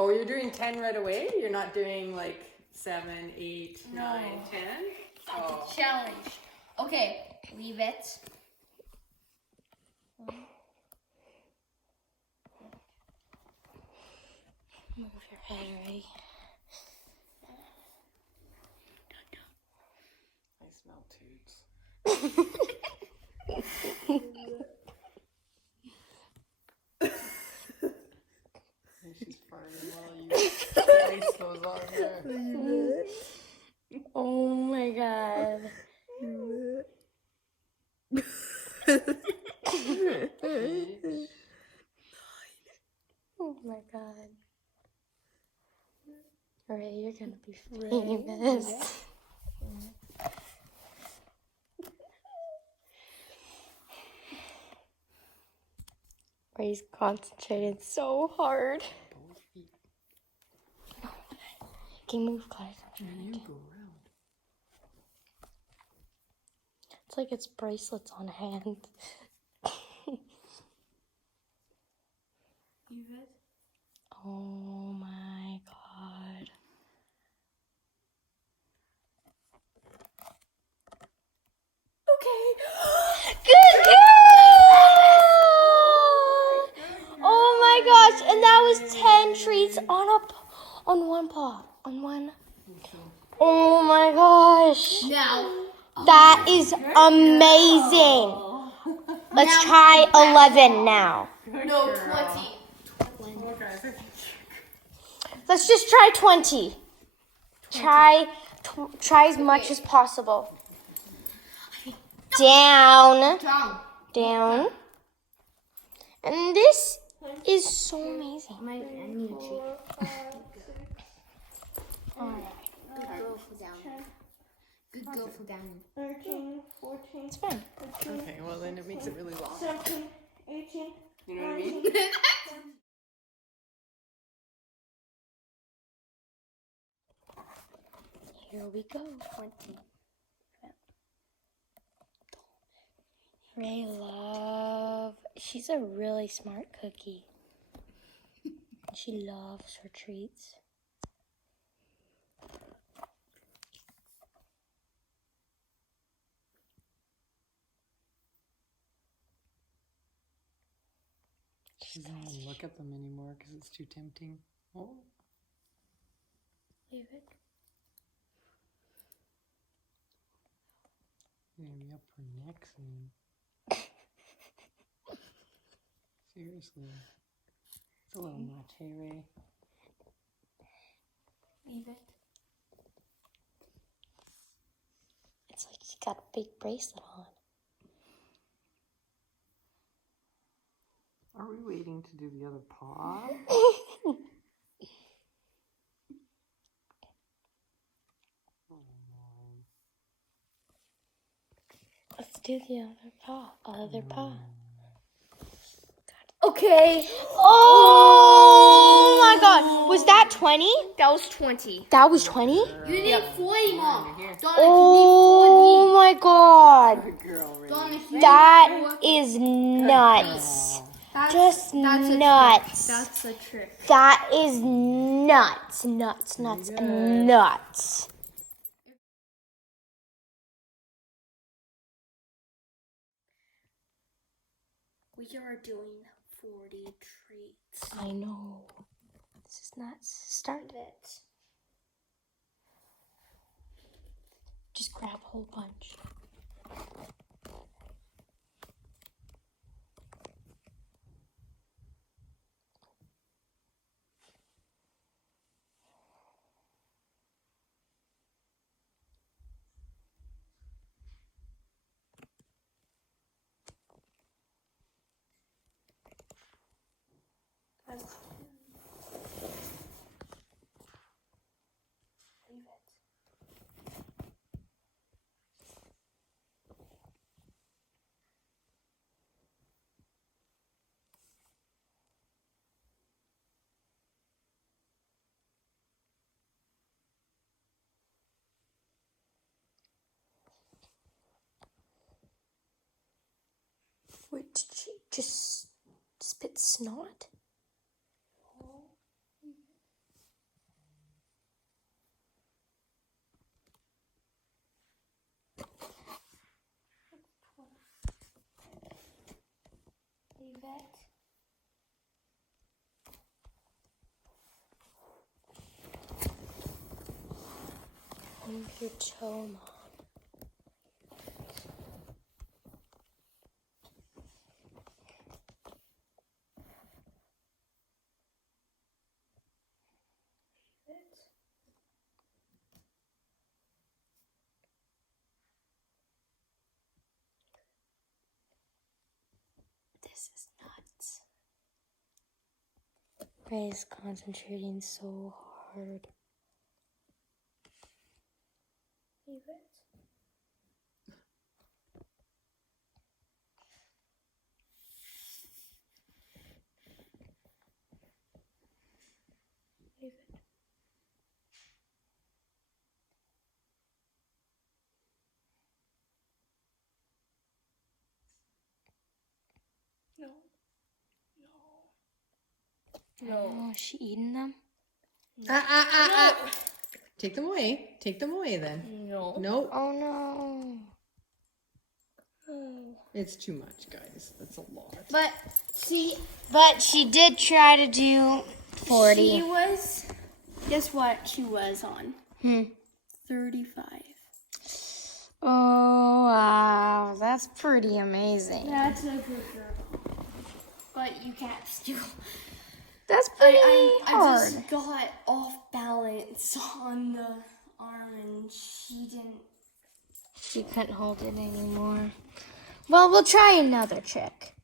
Oh, you're doing 10 right away? You're not doing like 7, 8, 9, 10? Oh. Challenge. Okay, leave it. Move your head, ready? I smell toots. She's farting while you place those on there. Oh my god. Oh my god. Ray, you're gonna be famous. Ray's concentrating so hard. Can you move closer? You go around. It's like it's bracelets on hand. Oh my god. Okay. Good girl! Oh my gosh, and that was 10 treats on one paw. On one. Oh my gosh. Now. That is amazing. Let's try 11 now. No, 20. Let's just try 20. Try as much as possible. Down. Down. And this is so amazing. I need a treat. Alright. Good girl for down. Good girl for down. 13, 14, It's fine. 15, Okay, well then it makes it really long. 17, 18, You know what I mean? 19. Here we go. 20. Ray love. She's a really smart cookie. She loves her treats. She doesn't want to look at them anymore because it's too tempting. Oh. Leave it. You're going to be up her neck soon. Seriously. It's a little much, hey Ray? Leave it. It's like she got a big bracelet on. Are we waiting to do the other paw? Let's do the other paw. Other paw. Okay. Oh my god. Was that 20? That was 20. That was 20? You need 40, Mom. Donna, Oh my god. Good girl, Ray. Donna, you That is nuts. Just that's nuts. That's a trick. That is nuts. Nuts, nuts, and nuts. We are doing 40 treats. I know. This is nuts. Start it. Just grab a whole bunch. Wait, did she just spit snot? Move your toe, Mom. This is nuts. Ray is concentrating so hard. Leave it. Leave it. No. No. Oh, is she eating them? Take them away. Take them away then. No. Nope. Oh no. It's too much, guys. That's a lot. But She did try to do 40. she was. Guess what she was on? 35. Oh wow, that's pretty amazing. That's a good girl. But you can't steal. That's pretty I hard. just got off balance on the arm and she didn't. She couldn't hold it anymore. Well, we'll try another trick.